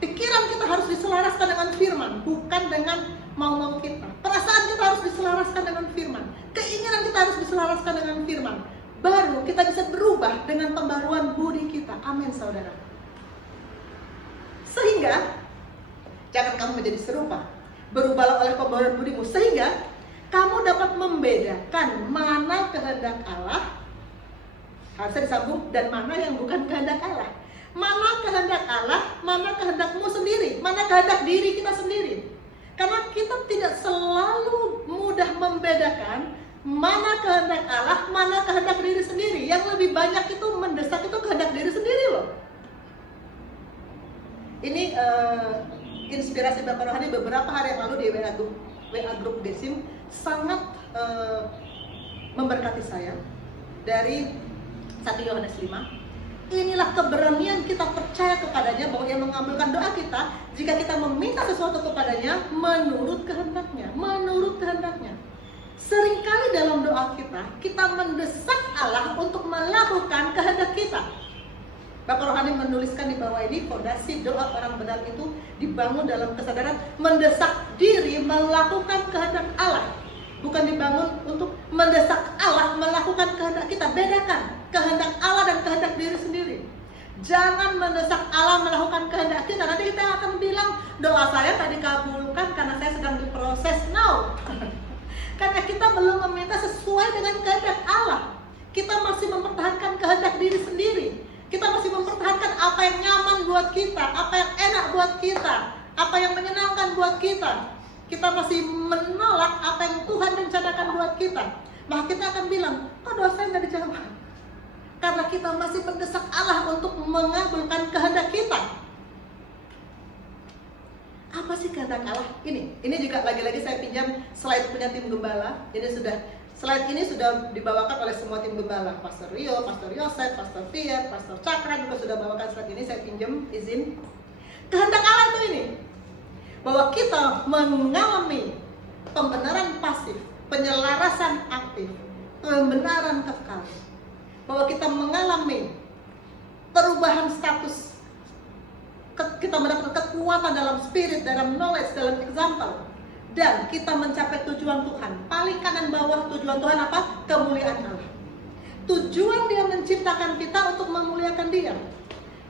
Pikiran kita harus diselaraskan dengan firman, bukan dengan mau-mau kita. Perasaan kita harus diselaraskan dengan firman. Keinginan kita harus diselaraskan dengan firman. Baru kita bisa berubah dengan pembaruan budi kita. Amin, saudara. Sehingga jangan kamu menjadi serupa, berubahlah oleh pembaruan budimu, sehingga kamu dapat membedakan mana kehendak Allah, harusnya disambung, dan mana yang bukan kehendak Allah. Mana kehendak Allah, mana kehendakmu sendiri, mana kehendak diri kita sendiri. Karena kita tidak selalu mudah membedakan mana kehendak Allah, mana kehendak diri sendiri. Yang lebih banyak itu mendesak itu kehendak diri sendiri loh. Ini inspirasi Bapak Rohani beberapa hari yang lalu di WA Group Gesim sangat memberkati saya. Dari 1 Yohanes 5. Inilah keberanian kita percaya kepadanya, bahwa Ia mengabulkan doa kita jika kita meminta sesuatu kepadanya menurut kehendaknya. Seringkali dalam doa kita mendesak Allah untuk melakukan kehendak kita. Bapak Rohani menuliskan di bawah ini, fondasi doa orang benar itu dibangun dalam kesadaran mendesak diri melakukan kehendak Allah, bukan dibangun untuk mendesak Allah melakukan kehendak kita. Bedakan kehendak Allah dan kehendak diri sendiri. Jangan mendesak Allah melakukan kehendak kita. Nanti kita akan bilang, doa saya tadi dikabulkan karena saya sedang diproses. No. Karena kita belum meminta sesuai dengan kehendak Allah. Kita masih mempertahankan kehendak diri sendiri. Kita masih mempertahankan apa yang nyaman buat kita, apa yang enak buat kita, apa yang menyenangkan buat kita. Kita masih menolak apa yang Tuhan rencanakan buat kita. Maka kita akan bilang, kok doa saya nggak dijawab? Karena kita masih mendesak Allah untuk mengabulkan kehendak kita. Apa sih kehendak Allah? Ini juga lagi-lagi saya pinjam slide punya tim gembala. Slide ini sudah dibawakan oleh semua tim gembala. Pastor Rio, Pastor Yosef, Pastor Fiat, Pastor Cakra juga sudah bawakan slide ini. Saya pinjam, izin. Kehendak Allah itu ini, bahwa kita mengalami pembenaran pasif, penyelarasan aktif, pembenaran kekal. Bahwa kita mengalami perubahan status, kita mendapat kekuatan dalam spirit, dalam knowledge, dalam example, dan kita mencapai tujuan Tuhan. Paling kanan bawah tujuan Tuhan apa? Kemuliaan Allah. Tujuan Dia menciptakan kita untuk memuliakan Dia.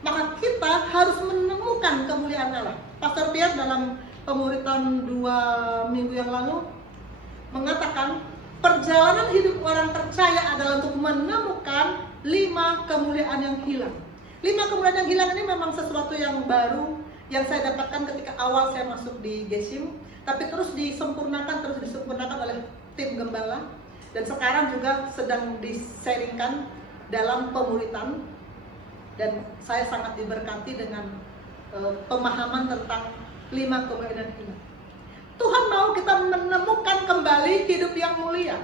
Maka kita harus menemukan kemuliaan Allah. Pastor Pierre dalam pemuritan 2 minggu yang lalu mengatakan, perjalanan hidup orang percaya adalah untuk menemukan 5 kemuliaan yang hilang. 5 kemuliaan yang hilang ini memang sesuatu yang baru yang saya dapatkan ketika awal saya masuk di Gesim, tapi terus disempurnakan oleh tim gembala, dan sekarang juga sedang diseringkan dalam pemuritan, dan saya sangat diberkati dengan pemahaman tentang 5 kemuliaan hilang. Tuhan mau kita menemukan kembali hidup yang mulia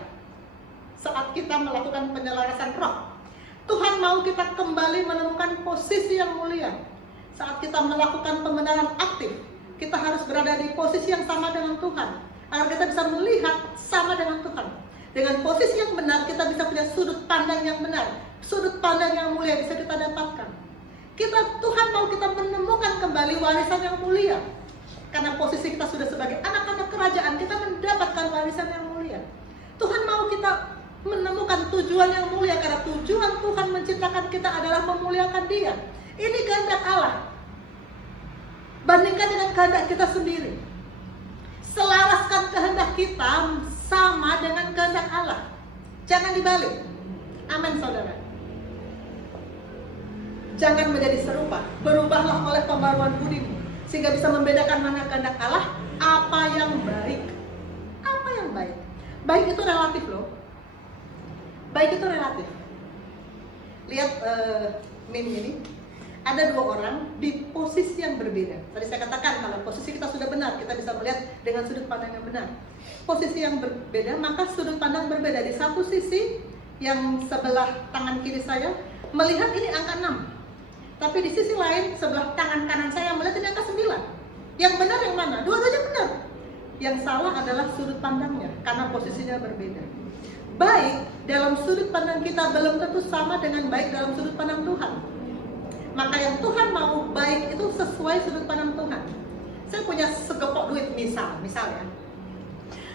saat kita melakukan penyelarasan roh. Tuhan mau kita kembali menemukan posisi yang mulia saat kita melakukan pembenaran aktif. kita harus berada di posisi yang sama dengan Tuhan, agar kita bisa melihat sama dengan Tuhan. Dengan posisi yang benar, kita bisa punya sudut pandang yang benar, sudut pandang yang mulia bisa kita dapatkan. Tuhan mau kita menemukan kembali warisan yang mulia. Karena posisi kita sudah sebagai anak-anak kerajaan, kita mendapatkan warisan yang mulia. Tuhan mau kita menemukan tujuan yang mulia, karena tujuan Tuhan menciptakan kita adalah memuliakan Dia. Ini kehendak Allah. Bandingkan dengan kehendak kita sendiri. Selaraskan kehendak kita sama dengan kehendak Allah. Jangan dibalik. Amin, saudara. Jangan menjadi serupa. Berubahlah oleh pembaruan budimu, sehingga bisa membedakan mana kehendak Allah, apa yang baik. Apa yang baik? Baik itu relatif loh. Baik itu relatif. Lihat meme ini. Ada dua orang di posisi yang berbeda. Tadi saya katakan kalau posisi kita sudah benar, kita bisa melihat dengan sudut pandang yang benar. Posisi yang berbeda, maka sudut pandang berbeda. Di satu sisi yang sebelah tangan kiri saya melihat ini angka 6. Tapi di sisi lain sebelah tangan kanan saya melihat ini angka 9. Yang benar yang mana? Dua-duanya benar. Yang salah adalah sudut pandangnya, karena posisinya berbeda. Baik dalam sudut pandang kita belum tentu sama dengan baik dalam sudut pandang Tuhan. Maka yang Tuhan mau baik itu sesuai sudut pandang Tuhan. Saya punya segepok duit misalnya.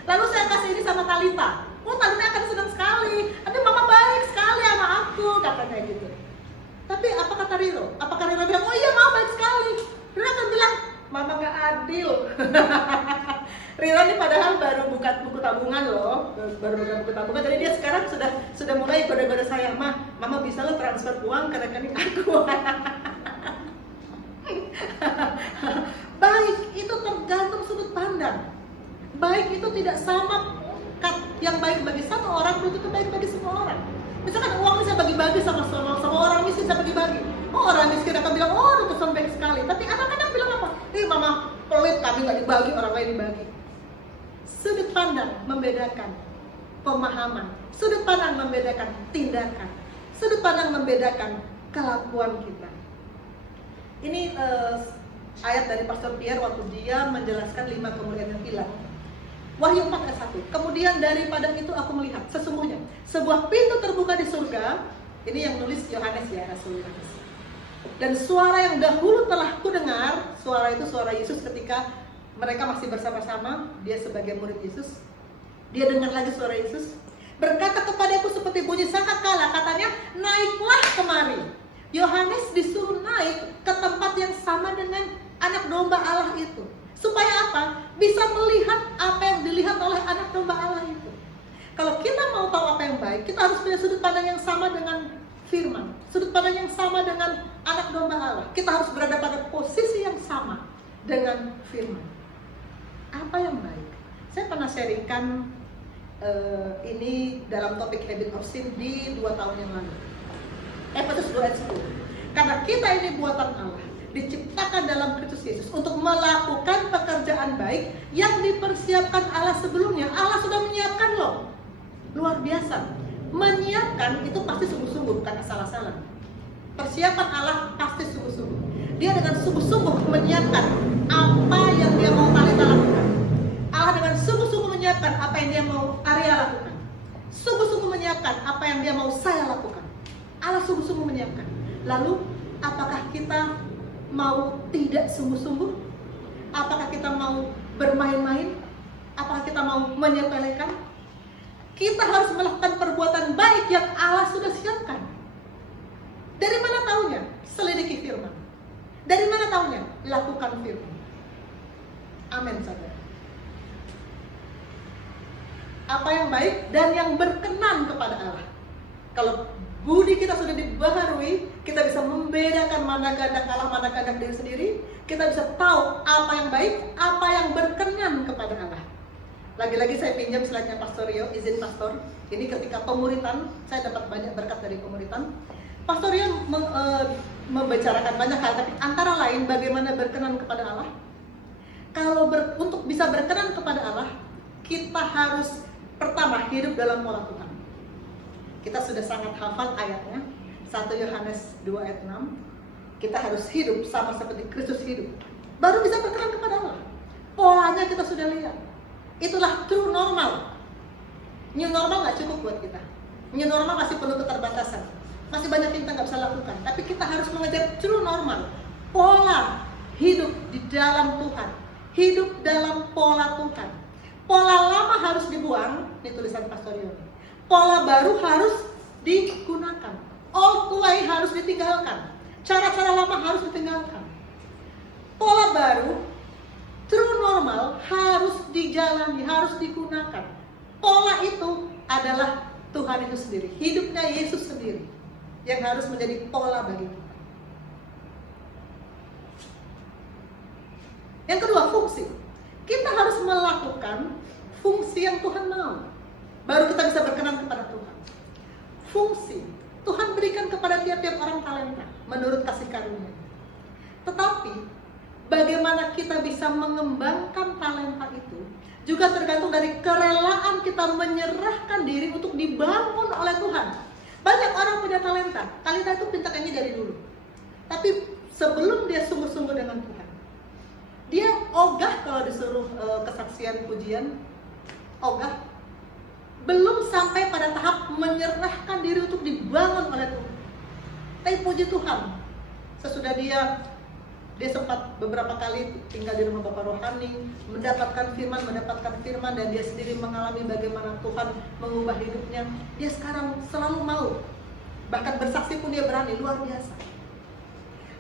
Lalu saya kasih ini sama Talita. Oh, Talita akan senang sekali. Aduh, mama baik sekali sama aku, katanya gitu. Tapi apa kata Riro? Apakah Riro bilang, oh iya mama baik sekali? Riro akan bilang, mama gak adil. Riro ini padahal baru buka buku tabungan loh, jadi dia sekarang sudah mulai goda-goda saya, mama bisa lo transfer uang ke rekening aku. Baik itu tergantung sudut pandang. Baik itu tidak sama, yang baik bagi satu orang belum tentu baik bagi semua orang. Misalkan uang bisa bagi-bagi sama orang miskin, bisa bagi-bagi. Oh, orang miskin akan bilang, oh itu baik sekali. Tapi anak-anak bilang apa? Mama pelit, kami nggak dibagi, orang lain dibagi. Sudut pandang membedakan pemahaman, sudut pandang membedakan tindakan, sudut pandang membedakan kelakuan kita. Ini ayat dari Pastor Pierre waktu dia menjelaskan 5 kemuliaan yang hilang. Wahyu 4 ayat 1. Kemudian daripada itu aku melihat sesungguhnya sebuah pintu terbuka di surga. Ini yang nulis Yohanes ya, Rasul Yohanes. Dan suara yang dahulu telah kudengar, suara itu suara Yesus ketika mereka masih bersama-sama, dia sebagai murid Yesus. Dia dengar lagi suara Yesus berkata kepadaku seperti bunyi sangkakala, katanya, naiklah kemari. Yohanes disuruh naik ke tempat yang sama dengan anak domba Allah itu. Supaya apa? Bisa melihat apa yang dilihat oleh anak domba Allah itu. Kalau kita mau tahu apa yang baik, kita harus punya sudut pandang yang sama dengan firman, sudut pandang yang sama dengan anak domba Allah. Kita harus berada pada posisi yang sama dengan firman. Apa yang baik? Saya pernah sharingkan ini dalam topik Habit of Sin di 2 tahun yang lalu. Efesus 2 ayat 10. Karena kita ini buatan Allah, diciptakan dalam Kristus Yesus untuk melakukan pekerjaan baik yang dipersiapkan Allah sebelumnya. Allah sudah menyiapkan loh. Luar biasa. Menyiapkan itu pasti sungguh-sungguh, bukan asal-asalan. Persiapan Allah pasti sungguh-sungguh. Dia dengan sungguh-sungguh menyiapkan apa yang dia mau Talita lakukan. Allah dengan sungguh-sungguh menyiapkan apa yang dia mau Arya lakukan. Sungguh-sungguh menyiapkan apa yang dia mau saya lakukan. Allah sungguh-sungguh menyiapkan. Lalu, apakah kita mau tidak sungguh-sungguh? Apakah kita mau bermain-main? Apakah kita mau menyepelekan? Kita harus melakukan perbuatan baik yang Allah sudah siapkan. Dari mana taunya? Selidiki firman. Dari mana taunya? Lakukan firman. Amin, saudara. Apa yang baik dan yang berkenan kepada Allah. Kalau budi kita sudah dibaharui, kita bisa membedakan mana kehendak Allah, mana kehendak diri sendiri. Kita bisa tahu apa yang baik, apa yang berkenan kepada Allah. Lagi-lagi saya pinjam slide-nya Pastor Rio, izin Pastor. Ini ketika pemuritan, saya dapat banyak berkat dari pemuritan. Pastor Rio membicarakan banyak hal, tapi antara lain bagaimana berkenan kepada Allah. Kalau untuk bisa berkenan kepada Allah, kita harus pertama hidup dalam pola Tuhan. Kita sudah sangat hafal ayatnya, 1 Yohanes 2 ayat 6. Kita harus hidup sama seperti Kristus hidup. baru bisa berkenan kepada Allah. Polanya kita sudah lihat. Itulah true normal. New normal nggak cukup buat kita. New normal masih penuh keterbatasan. Masih banyak yang kita nggak bisa lakukan. Tapi kita harus mengejar true normal. Pola hidup di dalam Tuhan. Hidup dalam pola Tuhan. Pola lama harus dibuang. Ini tulisan Pastor Yoni. Pola baru harus digunakan. Old way harus ditinggalkan. Cara-cara lama harus ditinggalkan. Pola baru, true normal harus dijalani, harus digunakan. Pola itu adalah Tuhan itu sendiri, hidupnya Yesus sendiri yang harus menjadi pola bagi kita. Yang kedua, fungsi. Kita harus melakukan fungsi yang Tuhan mau, baru kita bisa berkenan kepada Tuhan. Fungsi Tuhan berikan kepada tiap-tiap orang talenta menurut kasih karunia. Tetapi bagaimana kita bisa mengembangkan talenta itu juga tergantung dari kerelaan kita menyerahkan diri untuk dibangun oleh Tuhan. Banyak orang punya talenta itu pintarnya dari dulu. Tapi sebelum dia sungguh-sungguh dengan Tuhan, dia ogah kalau disuruh kesaksian pujian, ogah. Belum sampai pada tahap menyerahkan diri untuk dibangun oleh Tuhan. Tapi puji Tuhan, sesudah dia sempat beberapa kali tinggal di rumah Bapak Rohani, mendapatkan firman, dan dia sendiri mengalami bagaimana Tuhan mengubah hidupnya. Dia sekarang selalu mau, bahkan bersaksi pun dia berani, luar biasa.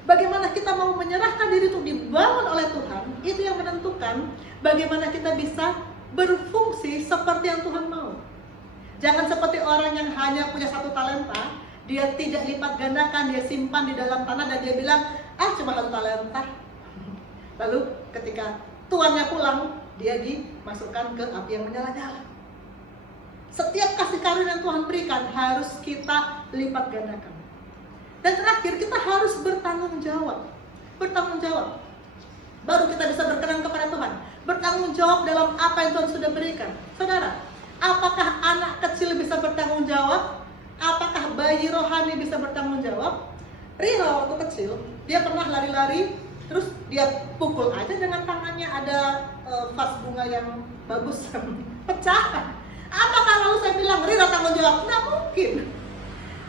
Bagaimana kita mau menyerahkan diri untuk dibangun oleh Tuhan, itu yang menentukan bagaimana kita bisa berfungsi seperti yang Tuhan mau. Jangan seperti orang yang hanya punya satu talenta, dia tidak lipat gandakan, dia simpan di dalam tanah dan dia bilang, cuma satu talenta. Lalu ketika tuannya pulang, dia dimasukkan ke api yang menyala-nyala. Setiap kasih karunia yang Tuhan berikan harus kita lipat gandakan. Dan terakhir, kita harus bertanggung jawab. Bertanggung jawab. Baru kita bisa berkenan kepada Tuhan. Bertanggung jawab dalam apa yang Tuhan sudah berikan. Saudara, apakah anak kecil bisa bertanggung jawab? Apakah bayi rohani bisa bertanggung jawab? Rira waktu kecil, dia pernah lari-lari, terus dia pukul aja dengan tangannya, ada vas bunga yang bagus, pecah. Apakah lalu saya bilang, Rira tanggung jawab? Nggak mungkin.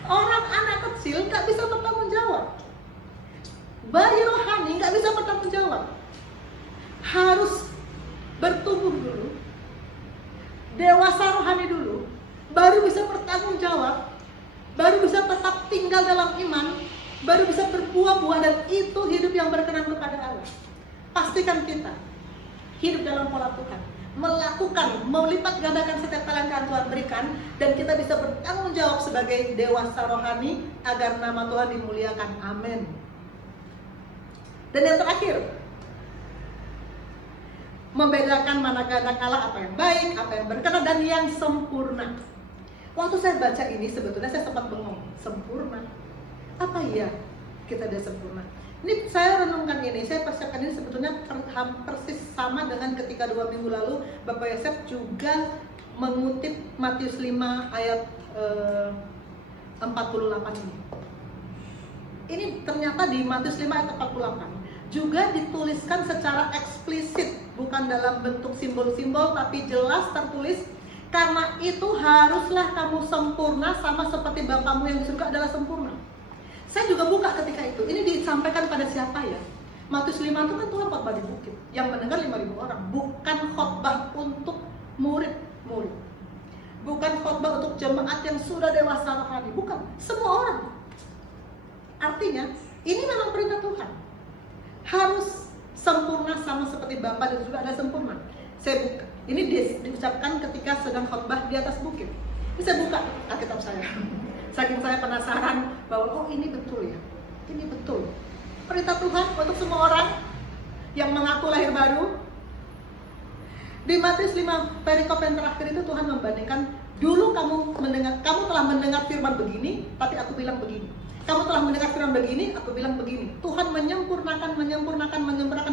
Orang anak kecil nggak bisa bertanggung jawab. Bayi rohani nggak bisa bertanggung jawab. Harus bertumbuh dulu, dewasa rohani dulu, baru bisa bertanggung jawab, baru bisa tetap tinggal dalam iman, baru bisa berbuah-buah, dan itu hidup yang berkenan kepada Allah. Pastikan kita hidup dalam pola Tuhan, melakukan, melipat gandakan setiap talenta yang Tuhan berikan, dan kita bisa bertanggung jawab sebagai dewasa rohani agar nama Tuhan dimuliakan. Amin. Dan yang terakhir, membedakan mana kehendak Allah, apa yang baik, apa yang berkenan, dan yang sempurna. Waktu saya baca ini sebetulnya saya sempat bengong. Sempurna? Apa iya kita sudah sempurna? Ini saya renungkan ini, saya persiapkan ini sebetulnya persis sama dengan ketika 2 minggu lalu Bapak Yosef juga mengutip Matius 5 ayat 48 ini. Ini ternyata di Matius 5 ayat 48 juga dituliskan secara eksplisit, bukan dalam bentuk simbol-simbol, tapi jelas tertulis, karena itu haruslah kamu sempurna sama seperti Bapamu yang di surga adalah sempurna. Saya juga buka ketika itu, ini disampaikan pada siapa ya? Matius 5 itu kan Tuhan khotbah di bukit, yang mendengar 5.000 orang, bukan khotbah untuk murid-murid, bukan khotbah untuk jemaat yang sudah dewasa rohani, bukan, semua orang. Artinya, ini memang perintah Tuhan, harus sempurna sama seperti Bapa dan juga ada sempurna. Saya buka, ini diucapkan ketika sedang khotbah di atas bukit. Ini saya buka Alkitab saya. Saking saya penasaran bahwa ini betul ya, ini betul perintah Tuhan untuk semua orang yang mengaku lahir baru. Di Matius 5 perikop yang terakhir itu Tuhan membandingkan, dulu kamu telah mendengar firman begini, tapi aku bilang begini. Kamu telah mendengar firman begini, aku bilang begini. Tuhan menyempurnakan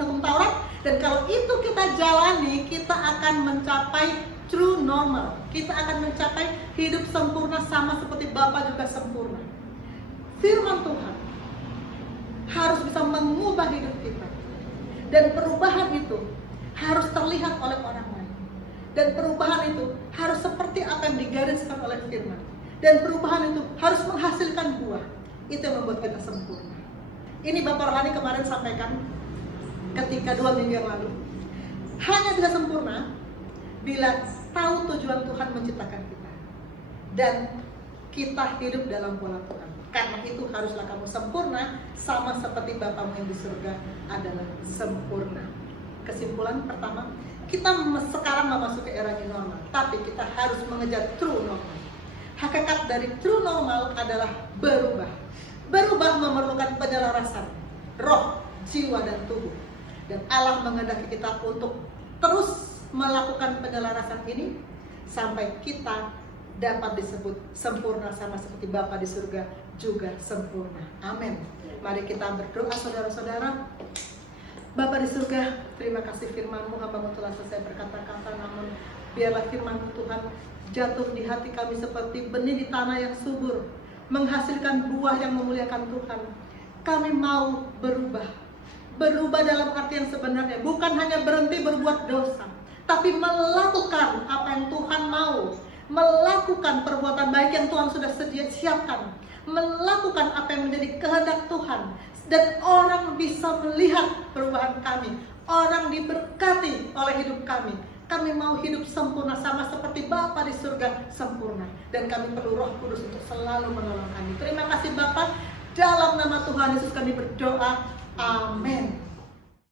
hukum Taurat, dan kalau itu kita jalani, kita akan mencapai true normal. Kita akan mencapai hidup sempurna sama seperti Bapa juga sempurna. Firman Tuhan harus bisa mengubah hidup kita. Dan perubahan itu harus terlihat oleh orang lain. Dan perubahan itu harus seperti apa yang digariskan oleh firman. Dan perubahan itu harus menghasilkan buah. Itu yang membuat kita sempurna. Ini Bapak Rohani kemarin sampaikan ketika 2 minggu yang lalu. Hanya bisa sempurna bila tahu tujuan Tuhan menciptakan kita. Dan kita hidup dalam pola Tuhan. Karena itu haruslah kamu sempurna sama seperti Bapamu yang di surga adalah sempurna. Kesimpulan pertama, kita sekarang memasuki era new normal, tapi kita harus mengejar true normal. Hakikat dari true normal adalah berubah. Berubah memerlukan penyelarasan roh, jiwa, dan tubuh. Dan Allah menghendaki kita untuk terus melakukan penyelarasan ini sampai kita dapat disebut sempurna sama seperti Bapa di surga juga sempurna. Amin. Mari kita berdoa saudara-saudara. Bapa di surga, terima kasih firman-Mu, hamba-Mu telah selesai berkata-kata, namun biarlah firman-Mu Tuhan jatuh di hati kami seperti benih di tanah yang subur, menghasilkan buah yang memuliakan Tuhan. Kami mau berubah. Berubah dalam arti yang sebenarnya, bukan hanya berhenti berbuat dosa, tapi melakukan apa yang Tuhan mau. Melakukan perbuatan baik yang Tuhan sudah siapkan, melakukan apa yang menjadi kehendak Tuhan, dan orang bisa melihat perubahan kami, orang diberkati oleh hidup kami. Kami mau hidup sempurna sama seperti Bapa di surga sempurna, dan kami perlu Roh Kudus untuk selalu menolong kami. Terima kasih Bapa, dalam nama Tuhan Yesus kami berdoa, amin.